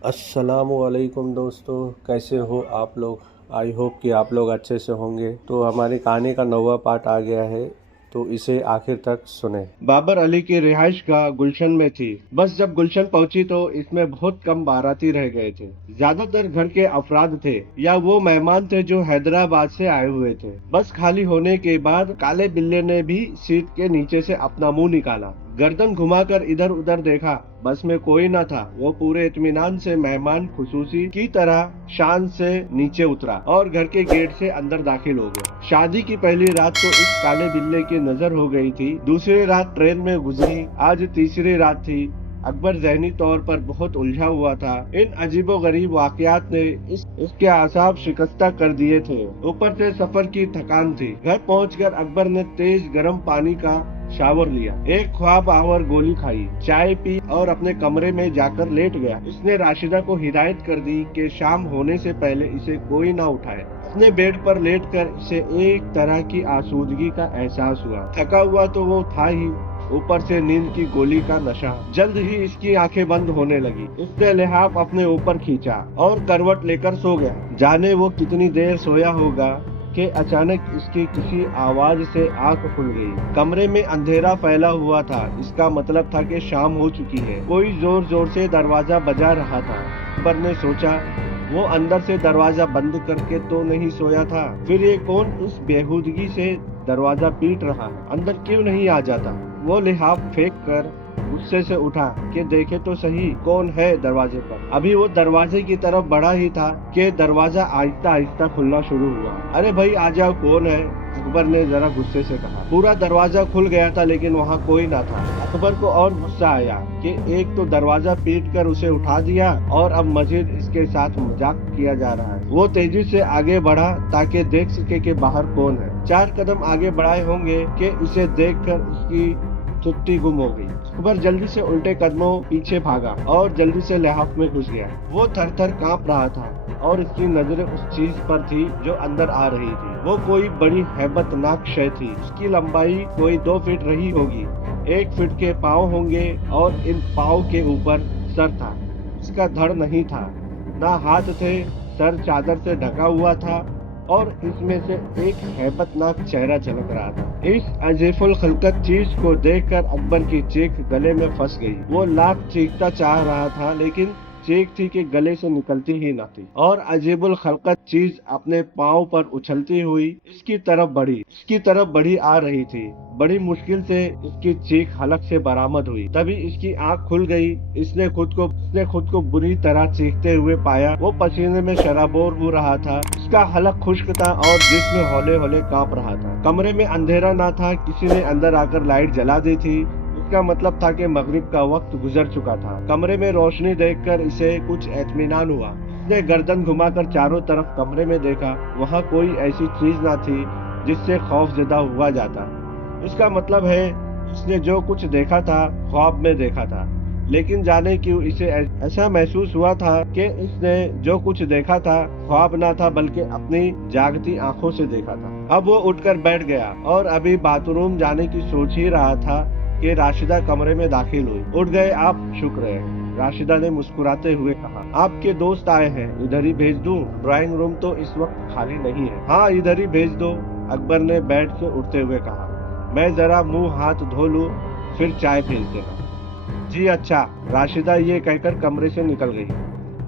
अस्सलाम वालेकुम दोस्तों, कैसे हो आप लोग। आई होप कि आप लोग अच्छे से होंगे। तो हमारी कहानी का 9वां पार्ट आ गया है, तो इसे आखिर तक सुने। बाबर अली की रिहाइश गाह गुलशन में थी। बस जब गुलशन पहुंची तो इसमें बहुत कम बाराती रह गए थे। ज्यादातर घर के अफराद थे या वो मेहमान थे जो हैदराबाद से आए हुए थे। बस खाली होने के बाद काले बिल्ले ने भी सीट के नीचे से अपना मुंह निकाला, गर्दन घुमाकर इधर उधर देखा। बस में कोई न था। वो पूरे इत्मीनान से मेहमान खुसूसी की तरह शान से नीचे उतरा और घर के गेट से अंदर दाखिल हो गया। शादी की पहली रात तो इस काले बिल्ले की नजर हो गई थी। दूसरी रात ट्रेन में गुजरी, आज तीसरी रात थी। अकबर ज़हनी तौर पर बहुत उलझा हुआ था। इन अजीबो गरीब वाकयात ने इसके आसाब शिकस्ता कर दिए थे। ऊपर से सफर की थकान थी। घर पहुंचकर अकबर ने तेज गर्म पानी का शावर लिया, एक ख्वाब आवर गोली खाई, चाय पी और अपने कमरे में जाकर लेट गया। इसने राशिदा को हिदायत कर दी कि शाम होने से पहले इसे कोई ना उठाए। अपने बेड पर लेटकर इसे एक तरह की आसूदगी का एहसास हुआ। थका हुआ तो वो था ही, ऊपर से नींद की गोली का नशा। जल्द ही इसकी आंखें बंद होने लगी। इसने लिहाफ अपने ऊपर खींचा और करवट लेकर सो गया। जाने वो कितनी देर सोया होगा कि अचानक इसकी किसी आवाज से आंख खुल गई। कमरे में अंधेरा फैला हुआ था। इसका मतलब था कि शाम हो चुकी है। कोई जोर जोर से दरवाजा बजा रहा था। अकबर ने सोचा, वो अंदर से दरवाजा बंद करके तो नहीं सोया था। फिर ये कौन इस बेहूदगी से दरवाजा पीट रहा है? अंदर क्यों नहीं आ जाता? वो लिहाफ फेंक कर गुस्से से उठा कि देखे तो सही कौन है दरवाजे पर। अभी वो दरवाजे की तरफ बढ़ा ही था कि दरवाजा आहिस्ता आहिस्ता खुलना शुरू हुआ। अरे भाई आ जाओ, कौन है? अकबर ने जरा गुस्से से कहा। पूरा दरवाजा खुल गया था लेकिन वहाँ कोई ना था। अकबर को और गुस्सा आया कि एक तो दरवाजा पीट कर उसे उठा दिया और अब मजीद इसके साथ मजाक किया जा रहा है। वो तेजी से आगे बढ़ा ताकि देख सके कि बाहर कौन है। 4 कदम आगे बढ़ाए होंगे कि इसे देखकर उसकी चुट्टी गुम हो गई। अकबर जल्दी से उल्टे कदमों पीछे भागा और जल्दी से लिहाफ में घुस गया। वो थर थर कांप रहा था और इसकी नजरें उस चीज पर थी जो अंदर आ रही थी। वो कोई बड़ी हैबतनाक शय थी। उसकी लंबाई कोई 2 फीट रही होगी। 1 फीट के पाँव होंगे और इन पाँव के ऊपर सर था। इसका धड़ नहीं था, ना हाथ थे। सर चादर से ढका हुआ था और इसमें से एक हैबतनाक चेहरा झलक रहा था। इस अजीबुल खल्कत चीज को देखकर अकबर की चीख गले में फंस गई। वो लाख चीखता चाह रहा था लेकिन चीख थी कि गले से निकलती ही न थी। और अजीबुल खल्कत चीज अपने पाँव पर उछलती हुई इसकी तरफ बढ़ी आ रही थी। बड़ी मुश्किल से इसकी चीख हलक से बरामद हुई। तभी इसकी आंख खुल गई। इसने खुद को बुरी तरह चीखते हुए पाया। वो पसीने में शराबोर हो रहा था। इसका हलक खुश्क था और जिस्म हौले हौले कांप रहा था। कमरे में अंधेरा ना था। किसी ने अंदर आकर लाइट जला दी थी। इसका मतलब था कि मगरिब का वक्त गुजर चुका था। कमरे में रोशनी देखकर इसे कुछ इत्मीनान हुआ। इसने गर्दन घुमाकर चारों तरफ कमरे में देखा। वहाँ कोई ऐसी चीज ना थी जिससे खौफजदा हुआ जाता। इसका मतलब है इसने जो कुछ देखा था ख्वाब में देखा था। लेकिन जाने क्यों इसे ऐसा महसूस हुआ था कि इसने जो कुछ देखा था ख्वाब ना था बल्कि अपनी जागती आंखों से देखा था। अब वो उठकर बैठ गया और अभी बाथरूम जाने की सोच ही रहा था कि राशिदा कमरे में दाखिल हुई। उठ गए आप? शुक्र है, राशिदा ने मुस्कुराते हुए कहा। आपके दोस्त आए हैं, इधर ही भेज दूं? ड्राइंग रूम तो इस वक्त खाली नहीं है। हाँ, इधर ही भेज दो, अकबर ने बेड से उठते हुए कहा। मैं जरा मुंह हाथ धो लूं, फिर चाय भेज देना। जी अच्छा, राशिदा ये कहकर कमरे से निकल गई।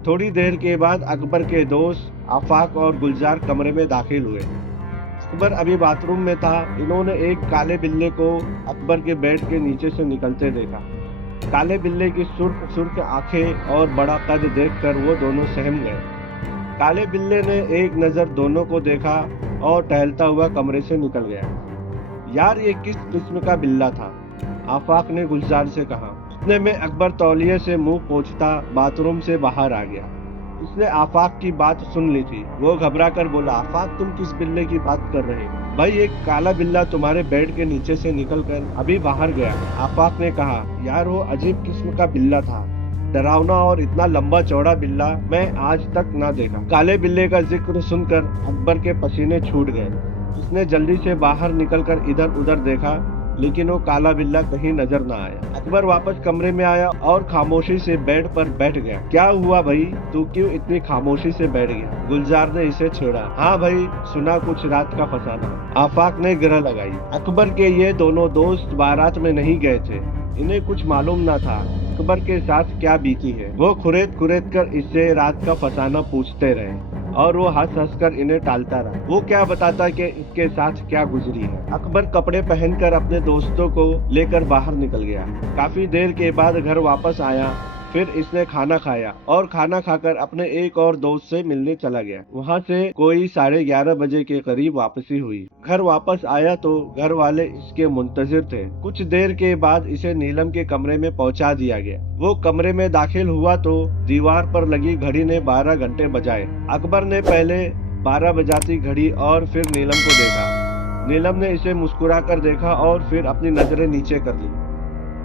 थोड़ी देर के बाद अकबर के दोस्त आफाक और गुलजार कमरे में दाखिल हुए। अकबर अभी बाथरूम में था। इन्होंने एक काले बिल्ले को अकबर के बेड के नीचे से निकलते देखा। काले बिल्ले की सुर्ख सुर्ख आंखें और बड़ा कद देखकर वो दोनों सहम गए। काले बिल्ले ने एक नजर दोनों को देखा और टहलता हुआ कमरे से निकल गया। यार ये किस किस्म का बिल्ला था? आफाक ने गुलजार से कहा। इतने में अकबर तौलिए से मुंह पोंछता बाथरूम से बाहर आ गया। उसने आफाक की बात सुन ली थी। वो घबरा कर बोला, आफाक तुम किस बिल्ले की बात कर रहे हो? भाई एक काला बिल्ला तुम्हारे बेड के नीचे से निकलकर अभी बाहर गया। आफाक ने कहा, यार वो अजीब किस्म का बिल्ला था, डरावना और इतना लंबा चौड़ा बिल्ला मैं आज तक ना देखा। काले बिल्ले का जिक्र सुनकर अकबर के पसीने छूट गए। उसने जल्दी से बाहर निकलकर इधर उधर देखा। लेकिन वो काला बिल्ला कहीं नजर न आया। अकबर वापस कमरे में आया और खामोशी से बेड पर बैठ गया। क्या हुआ भाई, तू क्यों इतनी खामोशी से बैठ गया? गुलजार ने इसे छेड़ा। हाँ भाई, सुना कुछ रात का फसाना। आफाक ने गिरह लगाई। अकबर के ये दोनों दोस्त बारात में नहीं गए थे, इन्हें कुछ मालूम न था अकबर के साथ क्या बीती है। वो खुरेद खुरेद कर इससे रात का फसाना पूछते रहे और वो हंस हंस कर इन्हें टालता रहा। वो क्या बताता कि इसके साथ क्या गुजरी है। अकबर कपड़े पहनकर अपने दोस्तों को लेकर बाहर निकल गया। काफी देर के बाद घर वापस आया। फिर इसने खाना खाया और खाना खाकर अपने एक और दोस्त से मिलने चला गया। वहाँ से कोई 11:30 बजे के करीब वापसी हुई। घर वापस आया तो घर वाले इसके मुंतजिर थे। कुछ देर के बाद इसे नीलम के कमरे में पहुँचा दिया गया। वो कमरे में दाखिल हुआ तो दीवार पर लगी घड़ी ने 12 घंटे बजाए। अकबर ने पहले 12 बजाती घड़ी और फिर नीलम को देखा। नीलम ने इसे मुस्कुरा कर देखा और फिर अपनी नजरें नीचे कर ली।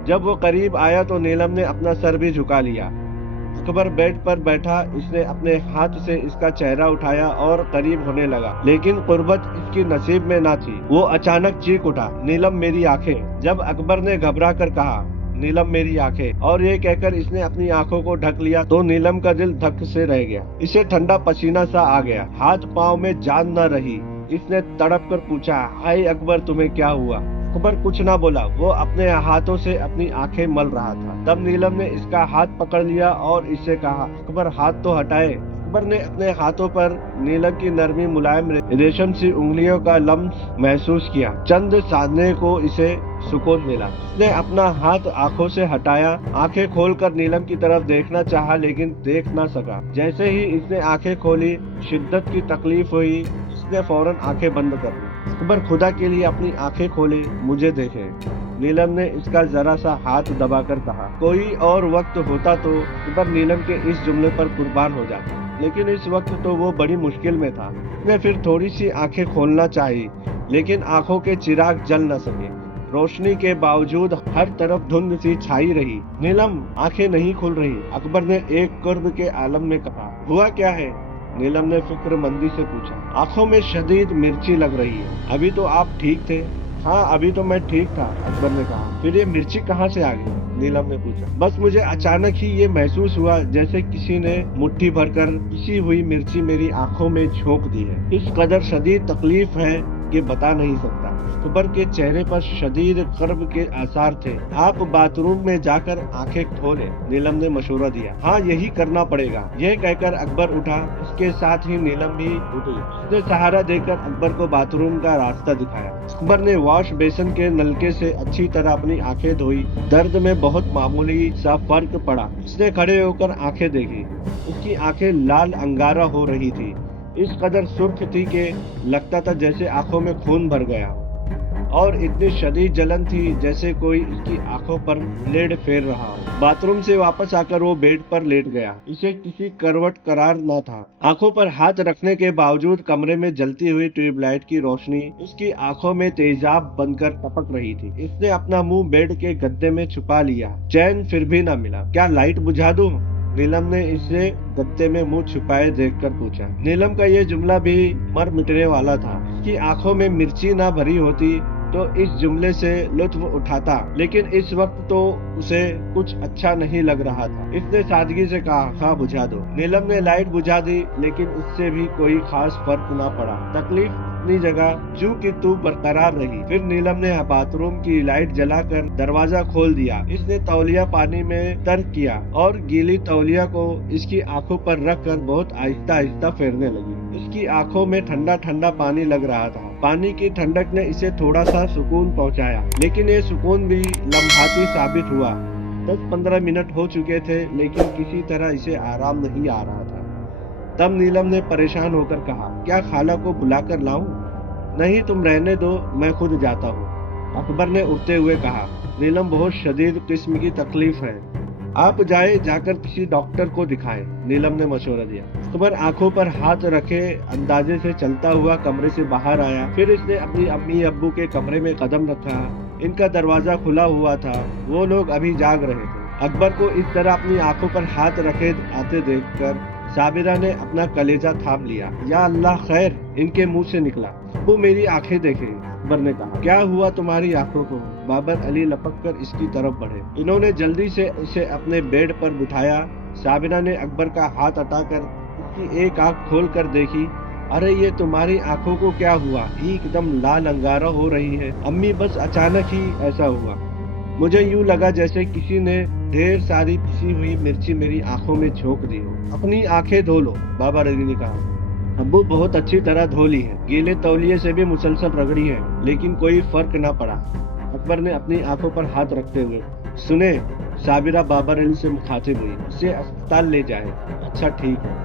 जब वो करीब आया तो नीलम ने अपना सर भी झुका लिया। अकबर बेड पर बैठा, इसने अपने हाथ से इसका चेहरा उठाया और करीब होने लगा, लेकिन कुर्बत इसकी नसीब में ना थी। वो अचानक चीख उठा, नीलम मेरी आंखें। जब अकबर ने घबरा कर कहा, नीलम मेरी आंखें, और ये कहकर इसने अपनी आंखों को ढक लिया तो नीलम का दिल धक से रह गया। इसे ठंडा पसीना सा आ गया, हाथ पाँव में जान न रही। इसने तड़प कर पूछा, हाय अकबर, तुम्हें क्या हुआ? अकबर कुछ ना बोला, वो अपने हाथों से अपनी आंखें मल रहा था। तब नीलम ने इसका हाथ पकड़ लिया और इससे कहा, अकबर हाथ तो हटाए। अकबर ने अपने हाथों पर नीलम की नरमी मुलायम रेशम सी उंगलियों का लम्स महसूस किया। चंद साधने को इसे सुकून मिला। उसने अपना हाथ आंखों से हटाया, आंखें खोलकर नीलम की तरफ देखना चाहा लेकिन देख ना सका। जैसे ही इसने आंखें खोली, शिद्दत की तकलीफ हुई। इसने फौरन आंखें बंद कर ली। अकबर खुदा के लिए अपनी आंखें खोले, मुझे देखे। नीलम ने इसका जरा सा हाथ दबाकर कहा। कोई और वक्त होता तो अकबर नीलम के इस जुमले पर कुर्बान हो जाता, लेकिन इस वक्त तो वो बड़ी मुश्किल में था। उसने फिर थोड़ी सी आंखें खोलना चाही, लेकिन आंखों के चिराग जल न सके। रोशनी के बावजूद हर तरफ धुंध सी छाई रही। नीलम आंखें नहीं खुल रही। अकबर ने एक कुर्ब के आलम में कहा, हुआ क्या है? नीलम ने फिक्रमंदी से पूछा। आंखों में शदीद मिर्ची लग रही है। अभी तो आप ठीक थे। हाँ, अभी तो मैं ठीक था, अकबर ने कहा। फिर ये मिर्ची कहाँ से आ गई? नीलम ने पूछा। बस मुझे अचानक ही ये महसूस हुआ जैसे किसी ने मुट्ठी भरकर पिसी हुई मिर्ची मेरी आंखों में झोंक दी है। इस कदर शदीद तकलीफ है कि बता नहीं सकता। अकबर के चेहरे पर शदीद कर्ब के आसार थे। आप बाथरूम में जाकर आंखें खोले, नीलम ने मशवरा दिया। हाँ, यही करना पड़ेगा। यह कहकर अकबर उठा, इसके साथ ही नीलम भी उठी। उसने सहारा देकर अकबर को बाथरूम का रास्ता दिखाया। अकबर ने वॉश बेसिन के नलके से अच्छी तरह अपनी आंखें धोई। दर्द में बहुत मामूली सा फर्क पड़ा। उसने खड़े होकर आंखें देखी। उसकी आंखें लाल अंगारा हो रही थी, इस कदर सुर्ख थी कि लगता था जैसे आंखों में खून भर गया हो, और इतनी शदीद जलन थी जैसे कोई इसकी आंखों पर ब्लेड फेर रहा हो। बाथरूम से वापस आकर वो बेड पर लेट गया। इसे किसी करवट करार न था। आंखों पर हाथ रखने के बावजूद कमरे में जलती हुई ट्यूबलाइट की रोशनी उसकी आंखों में तेजाब बनकर टपक रही थी। इसने अपना मुंह बेड के गद्दे में छुपा लिया। चैन फिर भी न मिला। क्या लाइट बुझा दूं? नीलम ने इसे गद्दे में मुंह छुपाए देखकर पूछा। नीलम का ये जुमला भी मर मिटने वाला था। उसकी आंखों में मिर्ची ना भरी होती तो इस जुमले से लुत्फ उठाता, लेकिन इस वक्त तो उसे कुछ अच्छा नहीं लग रहा था। इसने सादगी से कहा, हाँ बुझा दो। नीलम ने लाइट बुझा दी, लेकिन इससे भी कोई खास फर्क ना पड़ा। तकलीफ अपनी जगह जू की तू बरकरार रही। फिर नीलम ने बाथरूम की लाइट जलाकर दरवाजा खोल दिया। इसने तौलिया पानी में तर्क किया और गीली तौलिया को इसकी आंखों पर रखकर बहुत आहिस्ता आहिस्ता फेरने लगी। इसकी आंखों में ठंडा ठंडा पानी लग रहा था। पानी की ठंडक ने इसे थोड़ा सा सुकून पहुंचाया, लेकिन ये सुकून भी लम्हाती साबित हुआ। 10-15 मिनट हो चुके थे, लेकिन किसी तरह इसे आराम नहीं आ रहा था। तब नीलम ने परेशान होकर कहा, क्या खाला को बुलाकर लाऊं? नहीं, तुम रहने दो, मैं खुद जाता हूँ, अकबर ने उठते हुए कहा। नीलम, बहुत शदीद किस्म की तकलीफ है, आप जाकर किसी डॉक्टर को दिखाएं, नीलम ने मशवरा दिया। अकबर आंखों पर हाथ रखे अंदाजे से चलता हुआ कमरे से बाहर आया। फिर इसने अपनी अम्मी अब्बू के कमरे में कदम रखा। इनका दरवाजा खुला हुआ था, वो लोग अभी जाग रहे थे। अकबर को इस तरह अपनी आंखों पर हाथ रखे आते देखकर साबिरा ने अपना कलेजा थाम लिया। या अल्लाह खैर, इनके मुंह से निकला। वो मेरी आंखें देखें। اکبر نے کہا۔ کیا ہوا تمہاری آنکھوں کو؟ بابر علی لپک کر اس کی طرف بڑھے۔ انہوں نے جلدی سے اسے اپنے بیڈ پر بٹھایا۔ صابرہ نے اکبر کا ہاتھ ہٹا کر اس کی ایک آنکھ کھول کر دیکھی۔ ارے یہ تمہاری آنکھوں کو کیا ہوا؟ ایک دم لال انگارہ ہو رہی ہے۔ امی بس اچانک ہی ایسا ہوا، مجھے یوں لگا جیسے کسی نے ڈھیر ساری پسی ہوئی مرچی میری آنکھوں میں جھونک دی ہو۔ اپنی آنکھیں دھو لو، بابر علی نے کہا۔ ابو بہت اچھی طرح دھو لی ہے، گیلے تولیے سے بھی مسلسل رگڑی ہے، لیکن کوئی فرق نہ پڑا۔ اکبر نے اپنی آنکھوں پر ہاتھ رکھتے ہوئے، سنیں، صابرہ بابر علی سے مخاطب ہوئی، اسے اسپتال لے جائے۔ اچھا ٹھیک ہے،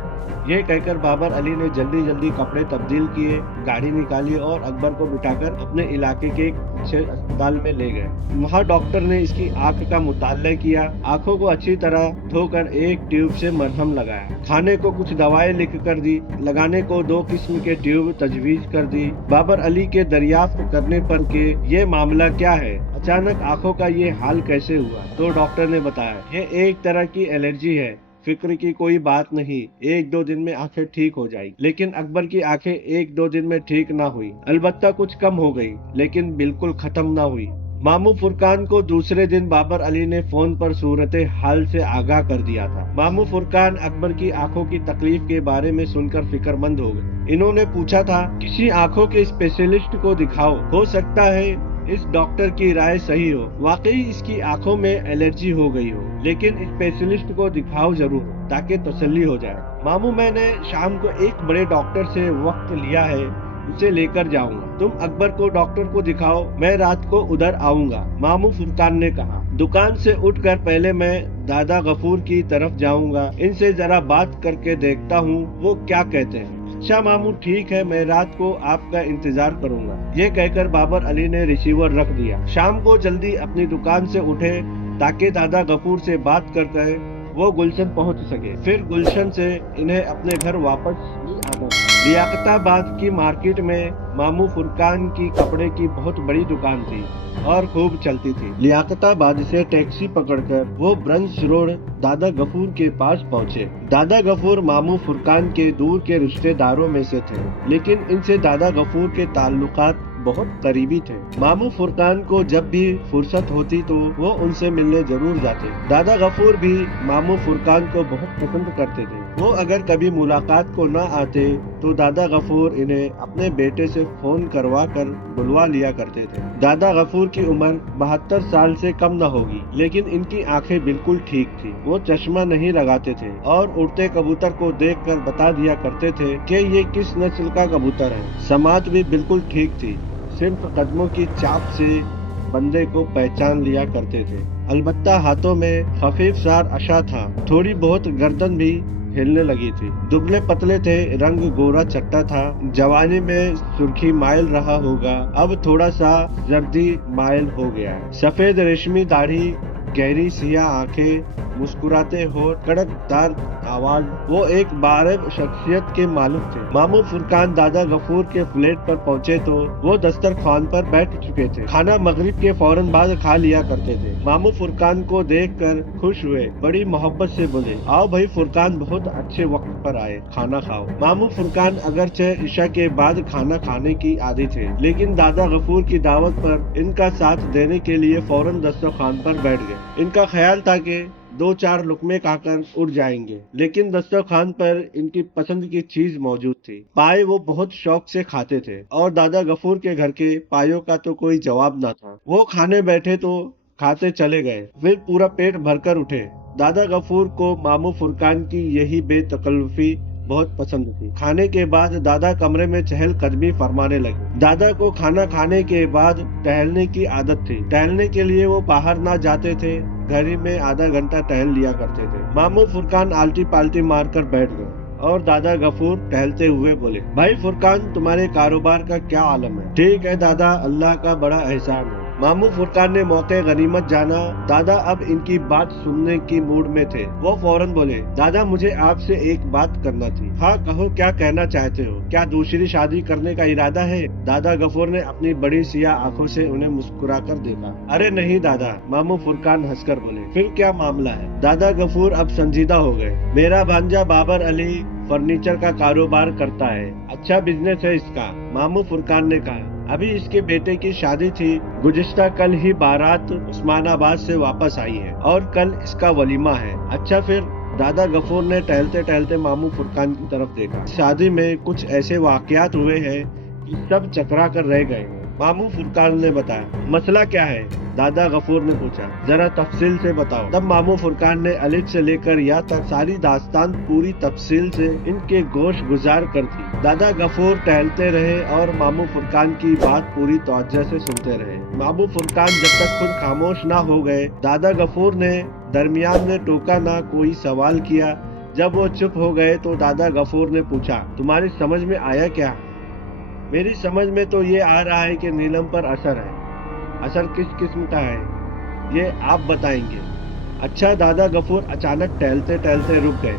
یہ کہہ کر بابر علی نے جلدی جلدی کپڑے تبدیل کیے، گاڑی نکالی اور اکبر کو بٹھا کر اپنے علاقے کے ایک اچھے اسپتال میں لے گئے۔ وہاں ڈاکٹر نے اس کی آنکھ کا مطالعہ کیا، آنکھوں کو اچھی طرح دھو کر ایک ٹیوب سے مرہم لگایا، کھانے کو کچھ دوائیں لکھ کر دی، لگانے کو 2 قسم کے ٹیوب تجویز کر دی۔ بابر علی کے دریافت کرنے پر کہ یہ معاملہ کیا ہے، اچانک آنکھوں کا یہ حال کیسے ہوا، تو ڈاکٹر نے بتایا یہ ایک طرح کی الرجی ہے، فکر کی کوئی بات نہیں، 1-2 دن میں آنکھیں ٹھیک ہو جائیں۔ لیکن اکبر کی آنکھیں 1-2 دن میں ٹھیک نہ ہوئی، البتہ کچھ کم ہو گئی، لیکن بالکل ختم نہ ہوئی۔ ماموں فرقان کو دوسرے دن بابر علی نے فون پر صورت حال سے آگاہ کر دیا تھا۔ ماموں فرقان اکبر کی آنکھوں کی تکلیف کے بارے میں سن کر فکر مند ہو گئے۔ انہوں نے پوچھا تھا، کسی آنکھوں کے اسپیشلسٹ کو دکھاؤ، ہو سکتا ہے اس ڈاکٹر کی رائے صحیح ہو، واقعی اس کی آنکھوں میں الرجی ہو گئی ہو، لیکن اسپیشلسٹ کو دکھاؤ ضرور تاکہ تسلی ہو جائے۔ ماموں میں نے شام کو ایک بڑے ڈاکٹر سے وقت لیا ہے، اسے لے کر جاؤں گا، تم اکبر کو ڈاکٹر کو دکھاؤ، میں رات کو ادھر آؤں گا، ماموں فرقان نے کہا۔ دکان سے اٹھ کر پہلے میں دادا غفور کی طرف جاؤں گا، ان سے ذرا بات کر کے دیکھتا ہوں وہ کیا کہتے ہیں۔ اچھا ماموں ٹھیک ہے، میں رات کو آپ کا انتظار کروں گا، یہ کہہ کر بابر علی نے ریسیور رکھ دیا۔ شام کو جلدی اپنی دکان سے اٹھے تاکہ دادا غفور سے بات کر کے وہ گلشن پہنچ سکے، پھر گلشن سے انہیں اپنے گھر واپس بھی آنا تھا۔ لیاقت آباد کی مارکیٹ میں ماموں فرقان کی کپڑے کی بہت بڑی دکان تھی اور خوب چلتی تھی۔ لیاقت آباد سے ٹیکسی پکڑ کر وہ برنس روڈ دادا غفور کے پاس پہنچے۔ دادا غفور ماموں فرقان کے دور کے رشتہ داروں میں سے تھے، لیکن ان سے دادا غفور کے تعلقات بہت قریبی تھے۔ ماموں فرقان کو جب بھی فرصت ہوتی تو وہ ان سے ملنے ضرور جاتے۔ دادا غفور بھی ماموں فرقان کو بہت پسند کرتے تھے۔ وہ اگر کبھی ملاقات کو نہ آتے تو دادا غفور انہیں اپنے بیٹے سے فون کروا کر بلوا لیا کرتے تھے۔ دادا غفور کی عمر 72 سال سے کم نہ ہوگی، لیکن ان کی آنکھیں بالکل ٹھیک تھی۔ وہ چشمہ نہیں لگاتے تھے اور اڑتے کبوتر کو دیکھ کر بتا دیا کرتے تھے کہ یہ کس نسل کا کبوتر ہے۔ سماعت بھی بالکل ٹھیک تھی، صرف قدموں کی چاپ سے بندے کو پہچان لیا کرتے تھے۔ البتہ ہاتھوں میں خفیف سار اشا تھا، تھوڑی بہت گردن بھی ہلنے لگی تھی۔ دبلے پتلے تھے، رنگ گورا چٹا تھا، جوانی میں سرخی مائل رہا ہوگا، اب تھوڑا سا زردی مائل ہو گیا ہے۔ سفید ریشمی داڑھی، گہری سیاہ آنکھیں، مسکراتے ہونٹ، کڑک دار آواز، وہ ایک بارب شخصیت کے مالک تھے۔ ماموں فرقان دادا غفور کے فلیٹ پر پہنچے تو وہ دسترخوان پر بیٹھ چکے تھے۔ کھانا مغرب کے فوراً بعد کھا لیا کرتے تھے۔ ماموں فرقان کو دیکھ کر خوش ہوئے، بڑی محبت سے بولے، آؤ بھائی فرقان، بہت اچھے وقت پر آئے، کھانا کھاؤ۔ ماموں فرقان اگرچہ عشاء کے بعد کھانا کھانے کی عادی تھے، لیکن دادا غفور کی دعوت پر ان کا ساتھ دینے کے لیے فوراً دسترخوان پر بیٹھ گئے۔ ان کا خیال تھا کہ 2-4 لقمے کھا کر اٹھ جائیں گے، لیکن دسترخوان پر ان کی پسند کی چیز موجود تھی۔ پائے وہ بہت شوق سے کھاتے تھے اور دادا غفور کے گھر کے پایوں کا تو کوئی جواب نہ تھا۔ وہ کھانے بیٹھے تو کھاتے چلے گئے، پھر پورا پیٹ بھر کر اٹھے۔ دادا غفور کو ماموں فرقان کی یہی بے تکلفی بہت پسند تھی۔ کھانے کے بعد دادا کمرے میں چہل قدمی فرمانے لگے۔ دادا کو کھانا کھانے کے بعد ٹہلنے کی عادت تھی۔ ٹہلنے کے لیے وہ باہر نہ جاتے تھے، گھر ہی میں آدھا گھنٹہ ٹہل لیا کرتے تھے۔ ماموں فرقان آلٹی پالٹی مار کر بیٹھ گئے اور دادا غفور ٹہلتے ہوئے بولے، بھائی فرقان، تمہارے کاروبار کا کیا عالم ہے؟ ٹھیک ہے دادا، اللہ کا بڑا احسان ہے۔ ماموں فرقان نے موقع غنیمت جانا، دادا اب ان کی بات سننے کی موڈ میں تھے۔ وہ فوراً بولے، دادا مجھے آپ سے ایک بات کرنا تھی۔ ہاں کہو، کیا کہنا چاہتے ہو؟ کیا دوسری شادی کرنے کا ارادہ ہے؟ دادا غفور نے اپنی بڑی سیاہ آنکھوں سے انہیں مسکرا کر دیکھا۔ ارے نہیں دادا، ماموں فرقان ہنس کر بولے، پھر کیا معاملہ ہے؟ دادا غفور اب سنجیدہ ہو گئے۔ میرا بھانجا بابر علی فرنیچر کا کاروبار کرتا ہے، اچھا بزنس ہے اس کا، ماموں فرقان نے کہا۔ अभी इसके बेटे की शादी थी, गुज़िश्ता कल ही बारात उस्मानाबाद से वापस आई है और कल इसका वलीमा है। अच्छा फिर? दादा गफूर ने टहलते टहलते मामू फुरकान की तरफ देखा। शादी में कुछ ऐसे वाकयात हुए हैं कि सब चकरा कर रह गए। मामू फुरकान ने बताया। मसला क्या है? दादा गफूर ने पूछा। जरा तफसील से बताओ। तब मामू फुरकान ने अलिफ से लेकर या तक सारी दास्तान पूरी तफसील से इनके गोश गुजार कर दी। दादा गफूर टहलते रहे और मामू फुरकान की बात पूरी तवज्जो से सुनते रहे। मामू फुरकान जब तक खुद खामोश ना हो गए, दादा गफूर ने दरमियान में टोका ना कोई सवाल किया। जब वो चुप हो गए तो दादा गफूर ने पूछा, तुम्हारी समझ में आया क्या? मेरी समझ में तो ये आ रहा है कि नीलम पर असर है। असर किस किस्म का है ये आप बताएंगे। अच्छा। दादा गफूर अचानक टहलते टहलते रुक गए,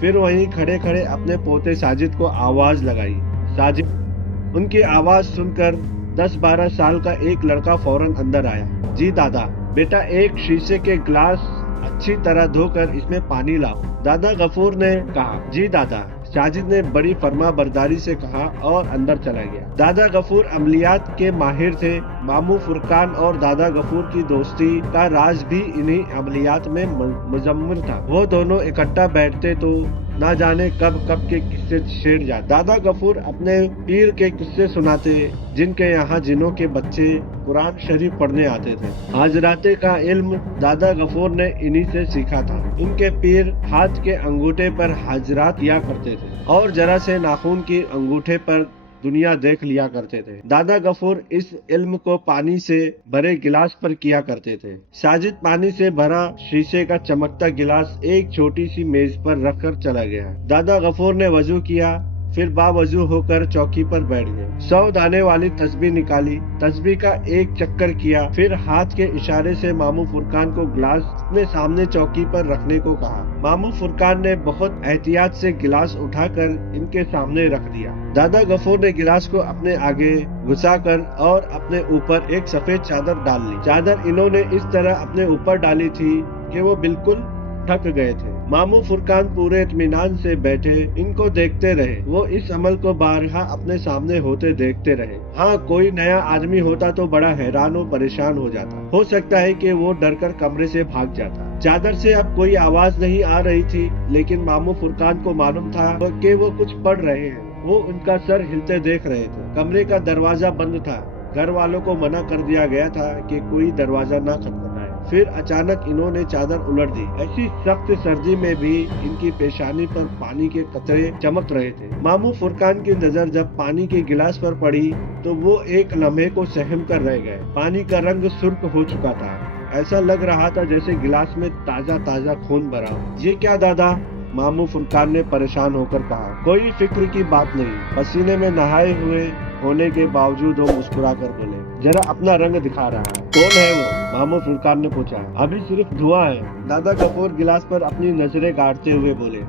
फिर वहीं खड़े खड़े अपने पोते साजिद को आवाज लगाई। साजिद। उनकी आवाज सुनकर 10-12 साल का एक लड़का फौरन अंदर आया। जी दादा। बेटा एक शीशे के गिलास अच्छी तरह धोकर इसमें पानी लाओ, दादा गफूर ने कहा। जी दादा। साजिद ने बड़ी फर्मा बरदारी से कहा और अंदर चला गया। दादा गफूर अमलियात के माहिर थे। मामू फुरकान और दादा गफूर की दोस्ती का राज भी इन्हीं अमलियात में मुजम्मिल था। वो दोनों इकट्ठा बैठते तो ना जाने कब कब के किस्से छेड़ जाते। दादा गफूर अपने पीर के किस्से सुनाते, जिनके यहाँ जिनों के बच्चे कुरान शरीफ पढ़ने आते थे। हाजराते का इल्म दादा गफूर ने इन्हीं से सीखा था। इनके पीर हाथ के अंगूठे पर हाजरात किया करते थे और जरा से नाखून की अंगूठे पर दुनिया देख लिया करते थे। दादा गफूर इस इल्म को पानी से भरे गिलास पर किया करते थे। साजिद पानी से भरा शीशे का चमकता गिलास एक छोटी सी मेज पर रखकर चला गया। दादा गफूर ने वजू किया, फिर बावजू होकर चौकी पर बैठ गए। 100 दाने वाली तस्बीह निकाली, तस्बीह का एक चक्कर किया, फिर हाथ के इशारे से मामू फुरकान को गिलास अपने सामने चौकी पर रखने को कहा। मामू फुरकान ने बहुत एहतियात से गिलास उठाकर इनके सामने रख दिया। दादा गफूर ने गिलास को अपने आगे घुसाकर और अपने ऊपर एक सफेद चादर डाल ली। चादर इन्होंने इस तरह अपने ऊपर डाली थी कि वो बिल्कुल थक गए थे। मामू फुरकान पूरे इत्मीनान से बैठे इनको देखते रहे। वो इस अमल को बारहा अपने सामने होते देखते रहे। हाँ, कोई नया आदमी होता तो बड़ा हैरान और परेशान हो जाता। हो सकता है कि वो डरकर कमरे से भाग जाता। चादर से अब कोई आवाज नहीं आ रही थी, लेकिन मामू फुरकान को मालूम था कि वो कुछ पढ़ रहे हैं। वो उनका सर हिलते देख रहे थे। कमरे का दरवाजा बंद था। घर वालों को मना कर दिया गया था कि कोई दरवाजा ना खटखटाए। फिर अचानक इन्होंने चादर उलट दी। ऐसी सख्त सर्दी में भी इनकी पेशानी पर पानी के कतरे चमक रहे थे। मामू फुरकान की नजर जब पानी के गिलास पर पड़ी तो वो एक लम्हे को सहम कर रह गए। पानी का रंग सुर्ख हो चुका था। ऐसा लग रहा था जैसे गिलास में ताजा ताजा खून भरा हो। ये क्या दादा? मामू फुरकान ने परेशान होकर कहा। कोई फिक्र की बात नहीं। पसीने में नहाए हुए होने के बावजूद वो मुस्कुरा कर बोले, जरा अपना रंग दिखा रहा है। कौन है वो? मामू फुरकान ने पूछा। अभी सिर्फ धुआं है। दादा गफूर गिलास पर अपनी नजरें गाड़ते हुए बोले।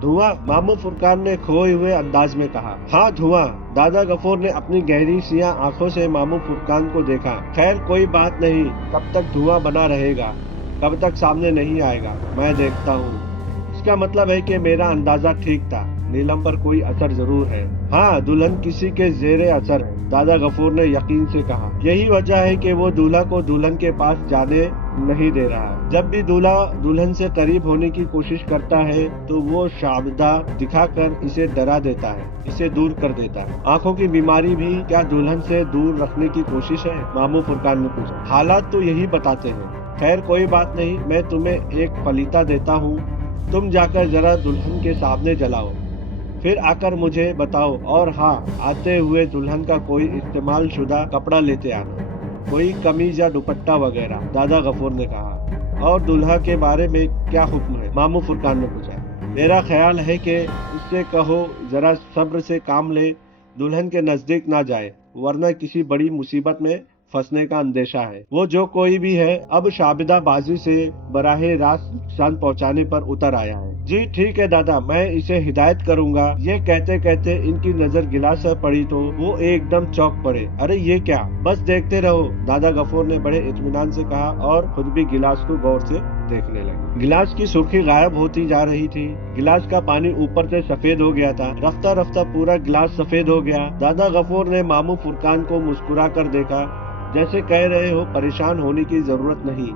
धुआं? मामू फुरकान ने खोए हुए अंदाज में कहा। हाँ धुआं। दादा गफूर ने अपनी गहरी सियाह आंखों से मामू फुरकान को देखा। खैर कोई बात नहीं, कब तक धुआं बना रहेगा, कब तक सामने नहीं आएगा, मैं देखता हूँ। इसका मतलब है कि मेरा अंदाजा ठीक था। नीलम पर कोई असर जरूर है। हाँ, दुल्हन किसी के जेरे असर है, दादा गफूर ने यकीन से कहा। यही वजह है कि वो दूल्हा को दुल्हन के पास जाने नहीं दे रहा। जब भी दूल्हा दुल्हन से करीब होने की कोशिश करता है तो वो शाबदा दिखाकर इसे डरा देता है, इसे दूर कर देता है। आंखों की बीमारी भी क्या दुल्हन से दूर रखने की कोशिश है? मामू फुरकान ने पूछा। हालात तो यही बताते हैं। खैर कोई बात नहीं, मैं तुम्हें एक फलीता देता हूँ, तुम जाकर जरा दुल्हन के सामने जलाओ, फिर आकर मुझे बताओ। और हाँ, आते हुए दुल्हन का कोई इस्तेमाल शुदा कपड़ा लेते आना, कोई कमीज या दुपट्टा वगैरह, दादा गफूर ने कहा। और दुल्हा के बारे में क्या हुक्म है? मामू फुरकान ने पूछा। मेरा ख्याल है कि उससे कहो जरा सब्र से काम ले, दुल्हन के नजदीक ना जाए, वरना किसी बड़ी मुसीबत में फंसने का अंदेशा है। वो जो कोई भी है अब शाबिदा बाजी से बराहे रास्त नुकसान पहुंचाने पर उतर आया है। जी ठीक है दादा, मैं इसे हिदायत करूंगा। ये कहते कहते इनकी नजर गिलास पर पड़ी तो वो एकदम चौंक पड़े। अरे ये क्या? बस देखते रहो, दादा गफूर ने बड़े इत्मीनान से कहा और खुद भी गिलास को गौर से देखने लगे। गिलास की सुर्खी गायब होती जा रही थी। गिलास का पानी ऊपर से सफेद हो गया था। रफ्ता रफ्ता पूरा गिलास सफेद हो गया। दादा गफूर ने मामू फुरकान को मुस्कुरा कर देखा, जैसे कह रहे हो परेशान होने की जरूरत नहीं,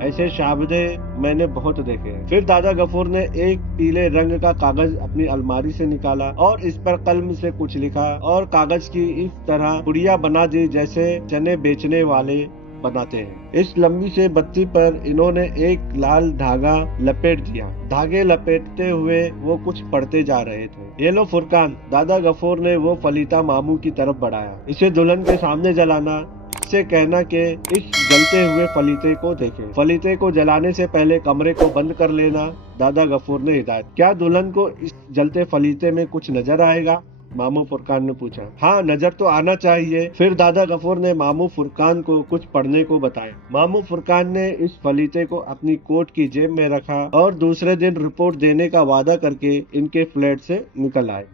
ऐसे शाबदे मैंने बहुत देखे हैं। फिर दादा गफूर ने एक पीले रंग का कागज अपनी अलमारी से निकाला और इस पर कलम से कुछ लिखा और कागज की इस तरह पुड़िया बना दी जैसे चने बेचने वाले बनाते हैं। इस लंबी से बत्ती पर इन्होंने एक लाल धागा लपेट दिया। धागे लपेटते हुए वो कुछ पढ़ते जा रहे थे। ये लो फुरकान, दादा गफूर ने वो फलीता मामू की तरफ बढ़ाया। इसे दुल्हन के सामने जलाना, से कहना कि इस जलते हुए फलीते को देखें। फलीते को जलाने से पहले कमरे को बंद कर लेना, दादा गफूर ने हिदायत। क्या दुल्हन को इस जलते फलीते में कुछ नजर आएगा? मामू फुरकान ने पूछा। हाँ, नजर तो आना चाहिए। फिर दादा गफूर ने मामू फुरकान को कुछ पढ़ने को बताया। मामू फुरकान ने इस फलीते को अपनी कोट की जेब में रखा और दूसरे दिन रिपोर्ट देने का वादा करके इनके फ्लैट से निकल आए।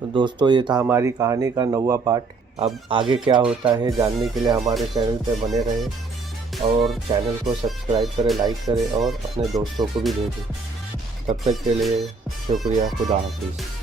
तो दोस्तों, ये था हमारी कहानी का 9वां पार्ट। अब आगे क्या होता है जानने के लिए हमारे चैनल पे बने रहें और चैनल को सब्सक्राइब करें, लाइक करें और अपने दोस्तों को भी भेजें। तब तक के लिए शुक्रिया। खुदा हाफिज़।